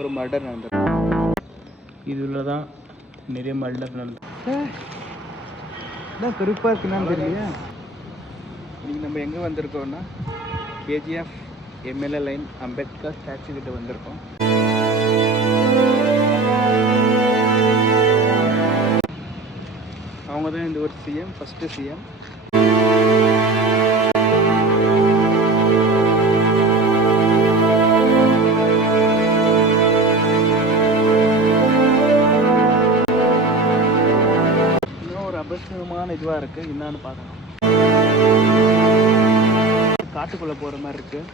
ஒரு மர்டர் நடந்தது. இதில் தான் நிறைய மர்டர் நடந்தது. இதான் கருப்பாக இருக்குன்னு தெரியலையா. இன்றைக்கி நம்ம எங்கே வந்திருக்கோம்னா KGF MLA line Ambedkar statue கிட்ட வந்திருக்கோம். அவங்க தான் இந்த ஒரு சிஎம், ஃபஸ்ட்டு சிஎம். இன்னும் ஒரு அபரிசியமான இதுவாக இருக்குது. என்னன்னு பார்க்கணும். காட்டுக்குள்ளே போகிற மாதிரி இருக்குது.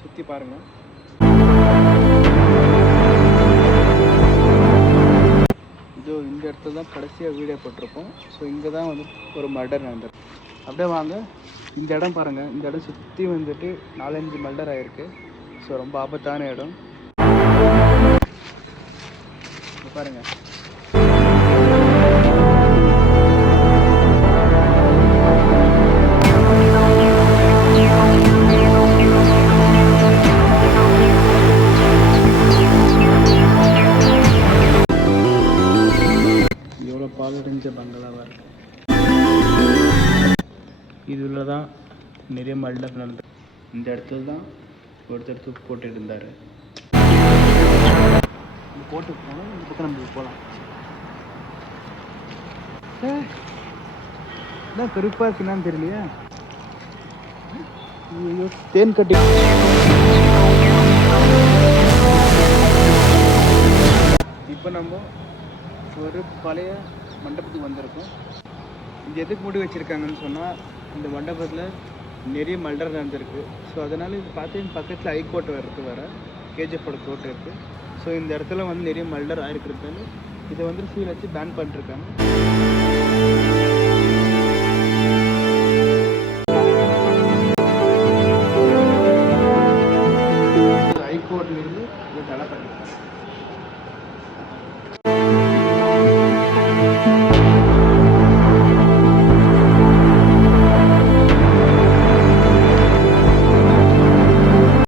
சுற்றி பாருங்கள். இதோ இந்த இடத்துல தான் கடைசியாக வீடியோ போட்டிருப்போம். ஸோ இங்கே தான் வந்து ஒரு மர்டர் நடந்திருக்கு. அப்படியே வாங்க. இந்த இடம் பாருங்கள். இந்த இடம் சுற்றி வந்துட்டு 4-5 மர்டர் ஆகிருக்கு. ஸோ ரொம்ப ஆபத்தான இடம். பாருங்கள். எவ்வளோ பாலடைஞ்ச பங்களாவாக இருக்கு. இதில் தான் நிறைய மர்டர் நடந்தது. இந்த இடத்துல தான் ஒருத்தர் தூக்கு போட்டுட்டு இருந்தார். இந்த கோட்டுக்கு போனால் இந்த பக்கம் நம்ம போகலாம். இதான் கருப்பாக இருக்குன்னு தெரியலையா. ஐயோ, தேன் கட்டி. இப்போ நம்ம ஒரு பழைய மண்டபத்துக்கு வந்திருக்கோம். இது எதுக்கு மூடி வச்சுருக்காங்கன்னு சொன்னால், இந்த மண்டபத்தில் நிறைய மர்டர் நடந்திருக்கு. ஸோ அதனால் இது பார்த்து பக்கத்தில் ஹைகோர்ட் இருக்குது, வேறு கேஜிஎஃபோட கோர்ட் இருக்குது. ஸோ இந்த இடத்துல வந்து நிறைய மர்டர் ஆகிருக்கிறதால இதை வந்து சீல் வச்சு பேன் பண்ணிருக்காங்க.